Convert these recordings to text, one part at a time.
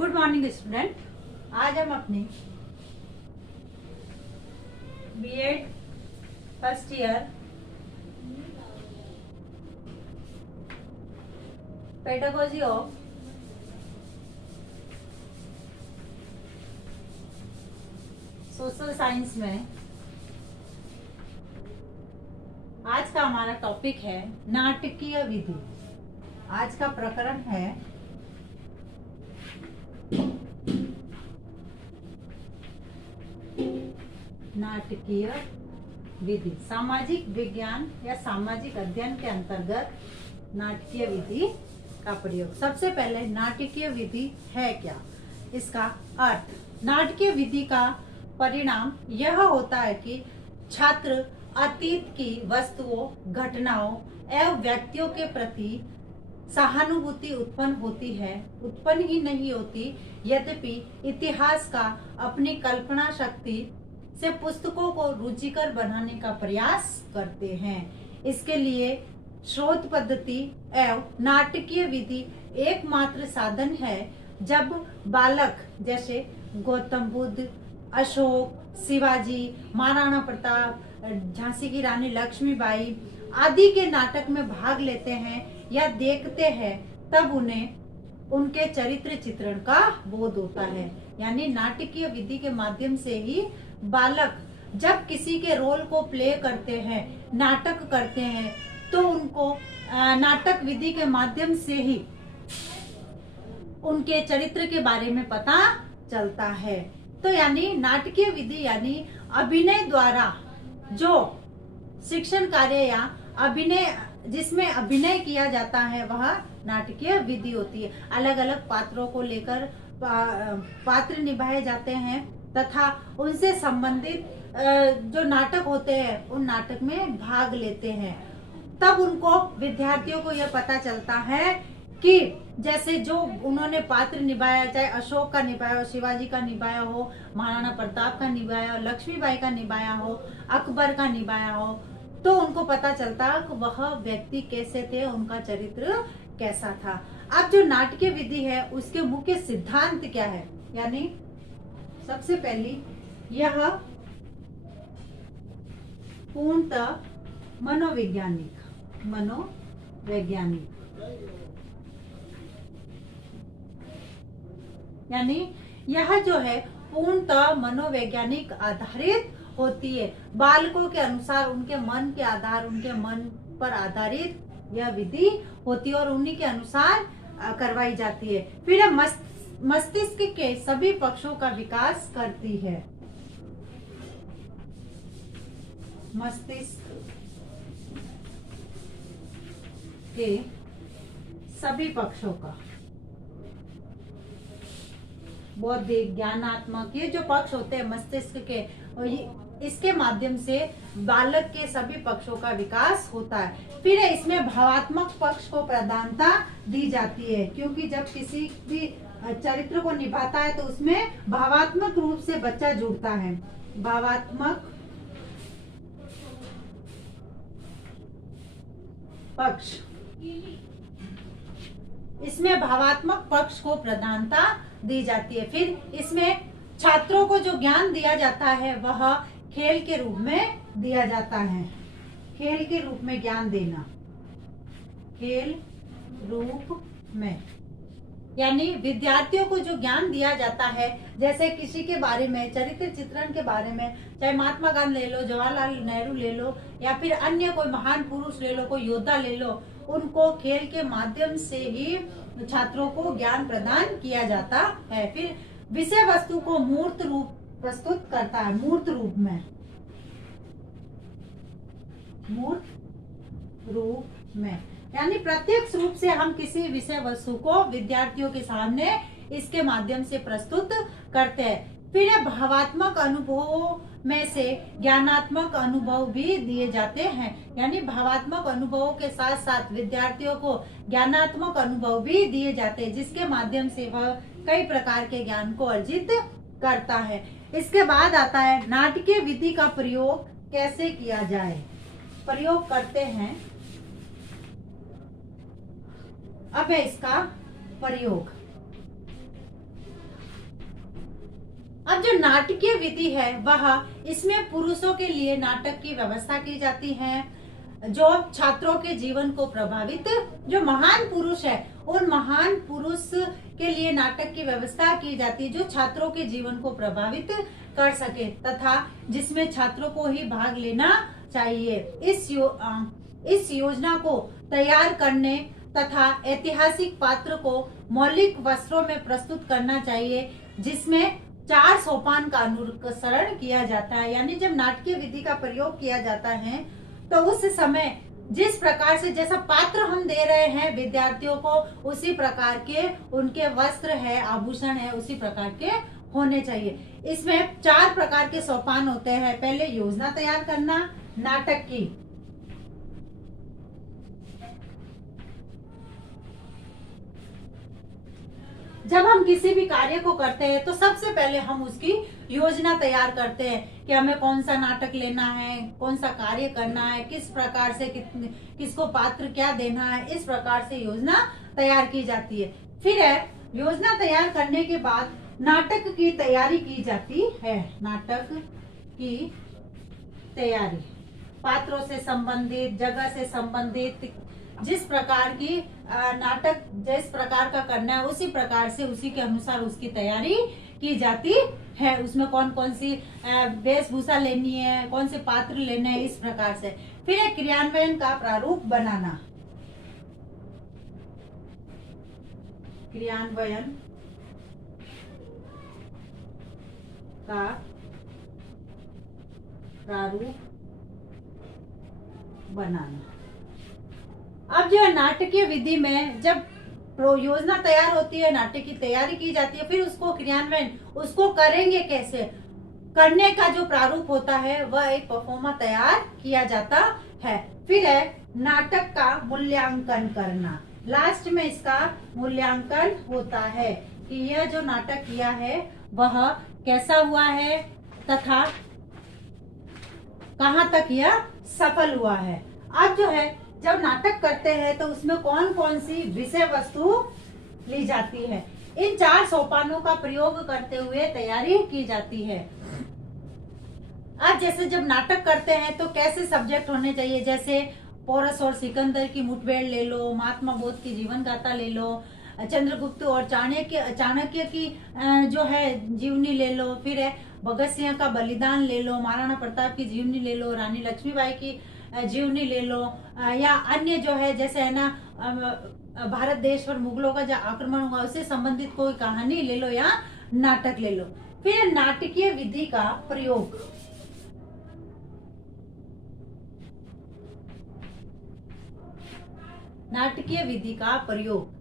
Good morning student. आज हम अपने B Ed first year pedagogy of social science में आज का हमारा टॉपिक है नाटकीय विधि। आज का प्रकरण है नाटकीय विधि। सामाजिक विज्ञान या सामाजिक अध्ययन के अंतर्गत नाटकीय विधि का प्रयोग। सबसे पहले नाटकीय विधि है क्या, इसका अर्थ। नाटकीय विधि का परिणाम यह होता है कि छात्र अतीत की वस्तुओं, घटनाओं एवं व्यक्तियों के प्रति सहानुभूति उत्पन्न ही नहीं होती, यद्यपि इतिहास का अपनी कल्पना शक्ति से पुस्तकों को रुचिकर बनाने का प्रयास करते हैं। इसके लिए शोध पद्धति एवं नाटकीय विधि एकमात्र साधन है। जब बालक जैसे गौतम बुद्ध, अशोक, शिवाजी, महाराणा प्रताप, झांसी की रानी लक्ष्मीबाई आदि के नाटक में भाग लेते हैं या देखते हैं, तब उन्हें उनके चरित्र चित्रण का बोध होता है। यानी नाटकीय विधि के माध्यम से ही बालक जब किसी के रोल को प्ले करते हैं, नाटक करते हैं, तो उनको नाटक विधि के माध्यम से ही उनके चरित्र के बारे में पता चलता है। तो यानी नाटकीय विधि यानी अभिनय द्वारा जो शिक्षण कार्य या अभिनय, जिसमें अभिनय किया जाता है, वह नाटकीय विधि होती है। अलग अलग पात्रों को लेकर पात्र निभाए जाते हैं तथा उनसे संबंधित जो नाटक होते हैं उन नाटक में भाग लेते हैं। तब उनको, विद्यार्थियों को यह पता चलता है कि जैसे जो उन्होंने पात्र निभाया, चाहे अशोक का निभाया हो, शिवाजी का निभाया हो, महाराणा प्रताप का निभाया हो, लक्ष्मीबाई का निभाया हो, अकबर का निभाया हो, तो उनको पता चलता कि वह व्यक्ति कैसे थे, उनका चरित्र कैसा था। अब जो नाटकीय विधि है उसके मुख्य सिद्धांत क्या है, यानी सबसे पहली यह पूर्णतः मनोवैज्ञानिक यानी यह जो है पूर्णतः मनोवैज्ञानिक आधारित होती है। बालकों के अनुसार, उनके मन के आधार, उनके मन पर आधारित यह विधि होती है और उन्हीं के अनुसार करवाई जाती है। फिर मस्तिष्क के सभी पक्षों का विकास करती है। मस्तिष्क के सभी पक्षों का, बौद्धिक, ज्ञानात्मक, ये जो पक्ष होते हैं मस्तिष्क के, इसके माध्यम से बालक के सभी पक्षों का विकास होता है। फिर इसमें भावात्मक पक्ष को प्रधानता दी जाती है, क्योंकि जब किसी भी चरित्र को निभाता है तो उसमें भावात्मक रूप से बच्चा जुड़ता है। भावात्मक पक्ष, इसमें भावात्मक पक्ष को प्रधानता दी जाती है। फिर इसमें छात्रों को जो ज्ञान दिया जाता है वह खेल के रूप में दिया जाता है। खेल के रूप में ज्ञान देना, खेल रूप में, यानी विद्यार्थियों को जो ज्ञान दिया जाता है, जैसे किसी के बारे में, चरित्र चित्रण के बारे में, चाहे महात्मा गांधी ले लो, जवाहरलाल नेहरू ले लो, या फिर अन्य कोई महान पुरुष ले लो, कोई योद्धा ले लो, उनको खेल के माध्यम से ही छात्रों को ज्ञान प्रदान किया जाता है। फिर विषय वस्तु को मूर्त रूप प्रस्तुत करता है, मूर्त रूप में, यानी प्रत्यक्ष रूप से हम किसी विषय वस्तु को विद्यार्थियों के सामने इसके माध्यम से प्रस्तुत करते हैं। फिर भावात्मक अनुभवों में से ज्ञानात्मक अनुभव भी दिए जाते हैं, यानी भावात्मक अनुभवों के साथ साथ विद्यार्थियों को ज्ञानात्मक अनुभव भी दिए जाते हैं, जिसके माध्यम से वह कई प्रकार के ज्ञान को अर्जित करता है। इसके बाद आता है नाटकीय विधि का प्रयोग कैसे किया जाए। प्रयोग करते हैं, अब है इसका प्रयोग। अब जो नाटकीय विधि है वह इसमें पुरुषों के लिए नाटक की व्यवस्था की जाती है, जो छात्रों के जीवन को प्रभावित, जो महान पुरुष है उन महान पुरुष के लिए नाटक की व्यवस्था की जाती है जो छात्रों के जीवन को प्रभावित कर सके तथा जिसमें छात्रों को ही भाग लेना चाहिए। इस योजना को तैयार करने तथा ऐतिहासिक पात्र को मौलिक वस्त्रों में प्रस्तुत करना चाहिए, जिसमें 4 सोपान का अनुसरण किया जाता है। यानी जब नाटकीय विधि का प्रयोग किया जाता है तो उस समय जिस प्रकार से जैसा पात्र हम दे रहे हैं विद्यार्थियों को, उसी प्रकार के उनके वस्त्र है, आभूषण है, उसी प्रकार के होने चाहिए। इसमें 4 प्रकार के सोपान होते हैं। पहले योजना तैयार करना नाटक की, जब हम किसी भी कार्य को करते हैं तो सबसे पहले हम उसकी योजना तैयार करते हैं कि हमें कौन सा नाटक लेना है, कौन सा कार्य करना है, किस प्रकार से किसको पात्र क्या देना है, इस प्रकार से योजना तैयार की जाती है। फिर है योजना तैयार करने के बाद नाटक की तैयारी की जाती है। नाटक की तैयारी पात्रों से संबंधित, जगह से संबंधित, जिस प्रकार की नाटक जिस प्रकार का करना है उसी प्रकार से उसी के अनुसार उसकी तैयारी की जाती है। उसमें कौन कौन सी वेशभूषा लेनी है, कौन से पात्र लेने हैं, इस प्रकार से। फिर है क्रियान्वयन का प्रारूप बनाना। क्रियान्वयन का प्रारूप बनाना। अब जो है नाटकीय विधि में जब योजना तैयार होती है, नाटक की तैयारी की जाती है, फिर उसको क्रियान्वयन, उसको करेंगे कैसे, करने का जो प्रारूप होता है वह एक परफॉर्मा तैयार किया जाता है। फिर है नाटक का मूल्यांकन करना। लास्ट में इसका मूल्यांकन होता है कि यह जो नाटक किया है वह कैसा हुआ है तथा कहाँ तक यह सफल हुआ है। अब जो है जब नाटक करते हैं तो उसमें कौन कौन सी विषय वस्तु ली जाती है, इन 4 सोपानों का प्रयोग करते हुए तैयारी की जाती है। अब जैसे जब नाटक करते हैं तो कैसे सब्जेक्ट होने चाहिए, जैसे पोरस और सिकंदर की मुठभेड़ ले लो, महात्मा बोध की जीवन गाथा ले लो, चंद्रगुप्त और चाणक्य की जो है जीवनी ले लो, फिर है भगत सिंह का बलिदान ले लो, महाराणा प्रताप की जीवनी ले लो, रानी लक्ष्मीबाई की जीवनी ले लो, या अन्य जो है जैसे है ना भारत देश पर मुगलों का जो आक्रमण हुआ उससे संबंधित कोई कहानी ले लो या नाटक ले लो। फिर नाटकीय विधि का प्रयोग। नाटकीय विधि का प्रयोग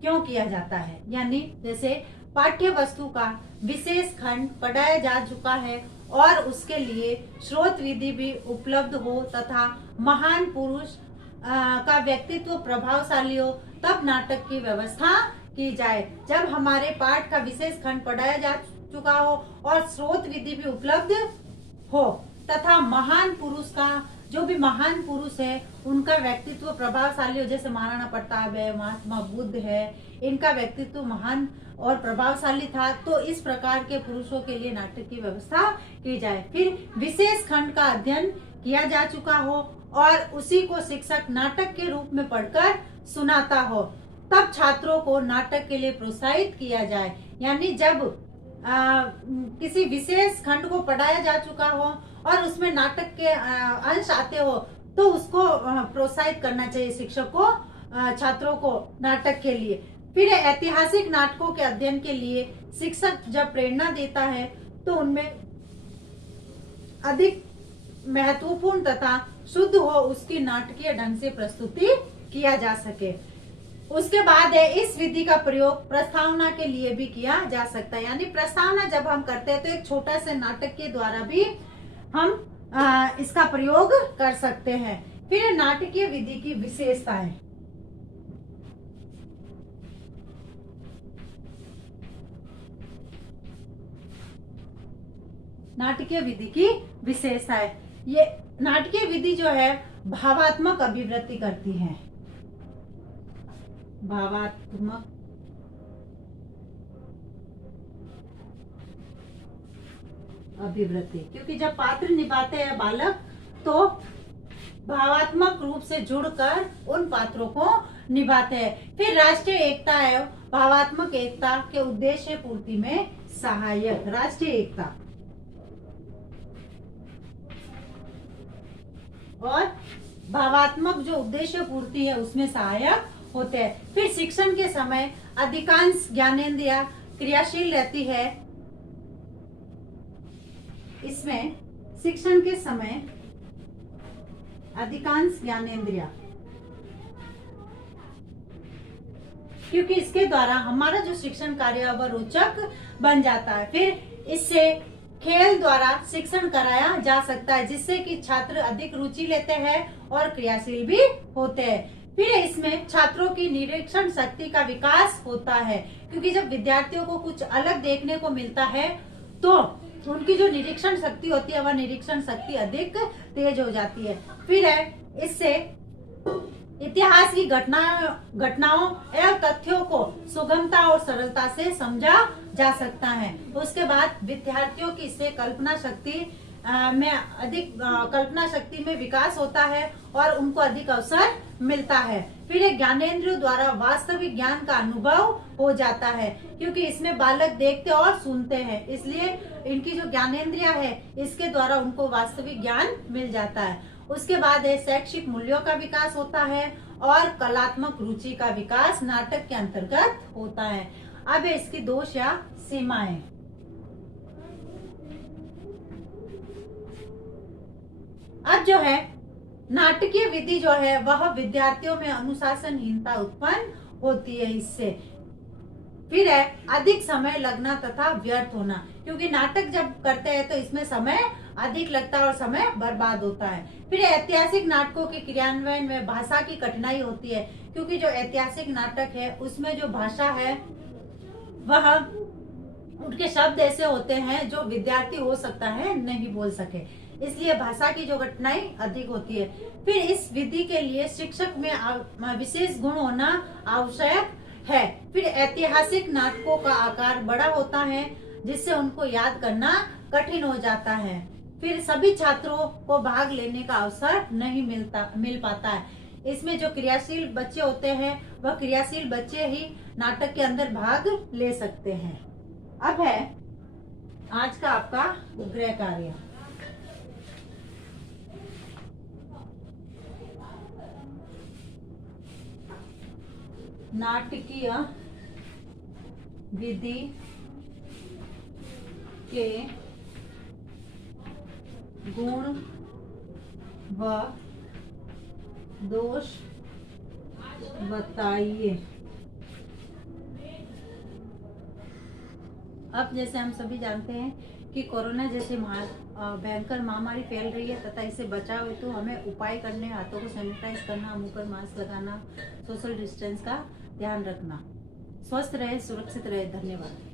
क्यों किया जाता है, यानी जैसे पाठ्य वस्तु का विशेष खंड पढ़ाया जा चुका है और उसके लिए स्रोत विधि भी उपलब्ध हो तथा महान पुरुष का व्यक्तित्व प्रभावशाली हो, तब नाटक की व्यवस्था की जाए। जब हमारे पाठ का विशेष खंड पढ़ाया जा चुका हो और स्रोत विधि भी उपलब्ध हो तथा महान पुरुष का, जो भी महान पुरुष है उनका व्यक्तित्व प्रभावशाली हो, जैसे महाराणा प्रताप है, महात्मा बुद्ध है, इनका व्यक्तित्व महान और प्रभावशाली था, तो इस प्रकार के पुरुषों के लिए नाटक की व्यवस्था की जाए। फिर विशेष खंड का अध्ययन किया जा चुका हो और उसी को शिक्षक नाटक के रूप में पढ़कर सुनाता हो, तब छात्रों को नाटक के लिए प्रोत्साहित किया जाए। यानी जब किसी विशेष खंड को पढ़ाया जा चुका हो और उसमें नाटक के अंश आते हो तो उसको प्रोत्साहित करना चाहिए शिक्षक को छात्रों को नाटक के लिए। फिर ऐतिहासिक नाटकों के अध्ययन के लिए शिक्षक जब प्रेरणा देता है तो उनमें अधिक महत्वपूर्ण तथा शुद्ध हो उसकी नाटकीय ढंग से प्रस्तुति किया जा सके। उसके बाद है इस विधि का प्रयोग प्रस्तावना के लिए भी किया जा सकता है। यानी प्रस्तावना जब हम करते हैं तो एक छोटा सा नाटक के द्वारा भी हम इसका प्रयोग कर सकते हैं। फिर नाटकीय विधि की विशेषताएं। नाटकीय विधि की विशेषताएं, ये नाटकीय विधि जो है भावात्मक अभिव्यक्ति करती है। भावात्मक अभिवृद्धि, क्योंकि जब पात्र निभाते हैं बालक तो भावात्मक रूप से जुड़कर उन पात्रों को निभाते हैं। फिर राष्ट्रीय एकता एवं भावात्मक एकता के उद्देश्य पूर्ति में सहायक, राष्ट्रीय एकता और भावात्मक जो उद्देश्य पूर्ति है उसमें सहायक होते हैं। फिर शिक्षण के समय अधिकांश ज्ञानेंद्रियां क्रियाशील रहती है। इसमें शिक्षण के समय अधिकांश ज्ञानेंद्रियां, क्योंकि इसके द्वारा हमारा जो शिक्षण कार्य वह रोचक बन जाता है। फिर इससे खेल द्वारा शिक्षण कराया जा सकता है, जिससे कि छात्र अधिक रुचि लेते हैं और क्रियाशील भी होते हैं। फिर इसमें छात्रों की निरीक्षण शक्ति का विकास होता है, क्योंकि जब विद्यार्थियों को कुछ अलग देखने को मिलता है तो उनकी जो निरीक्षण शक्ति होती है वह निरीक्षण शक्ति अधिक तेज हो जाती है। फिर इससे इतिहास की घटनाओं एवं तथ्यों को सुगमता और सरलता से समझा जा सकता है। उसके बाद विद्यार्थियों की इससे कल्पना शक्ति में विकास होता है और उनको अधिक अवसर मिलता है। फिर एक ज्ञानेंद्रियों द्वारा वास्तविक ज्ञान का अनुभव हो जाता है, क्योंकि इसमें बालक देखते और सुनते हैं, इसलिए इनकी जो ज्ञानेंद्रियां है इसके द्वारा उनको वास्तविक ज्ञान मिल जाता है। उसके बाद शैक्षिक मूल्यों का विकास होता है और कलात्मक रुचि का विकास नाटक के अंतर्गत होता है। अब इसकी दोष या सीमाएं। अब जो है नाटकीय विधि जो है वह विद्यार्थियों में अनुशासनहीनता उत्पन्न होती है इससे। फिर है अधिक समय लगना तथा व्यर्थ होना, क्योंकि नाटक जब करते हैं तो इसमें समय अधिक लगता है और समय बर्बाद होता है। फिर ऐतिहासिक नाटकों के क्रियान्वयन में भाषा की कठिनाई होती है, क्योंकि जो ऐतिहासिक नाटक है उसमें जो भाषा है वह उनके शब्द ऐसे होते हैं जो विद्यार्थी हो सकता है नहीं बोल सके, इसलिए भाषा की जो कठिनाई अधिक होती है। फिर इस विधि के लिए शिक्षक में विशेष गुण होना आवश्यक है। फिर ऐतिहासिक नाटकों का आकार बड़ा होता है, जिससे उनको याद करना कठिन हो जाता है। फिर सभी छात्रों को भाग लेने का अवसर नहीं मिल पाता है। इसमें जो क्रियाशील बच्चे होते हैं वह क्रियाशील बच्चे ही नाटक के अंदर भाग ले सकते हैं। अब है आज का आपका गृह कार्य। नाटकीय विधि के गुण व दोष बताइए। अब जैसे हम सभी जानते हैं कि कोरोना जैसे भयंकर महामारी फैल रही है तथा इससे बचाव हेतु हमें उपाय करने, हाथों को सैनिटाइज करना, मुंह पर मास्क लगाना, सोशल डिस्टेंस का ध्यान रखना। स्वस्थ रहे, सुरक्षित रहे। धन्यवाद।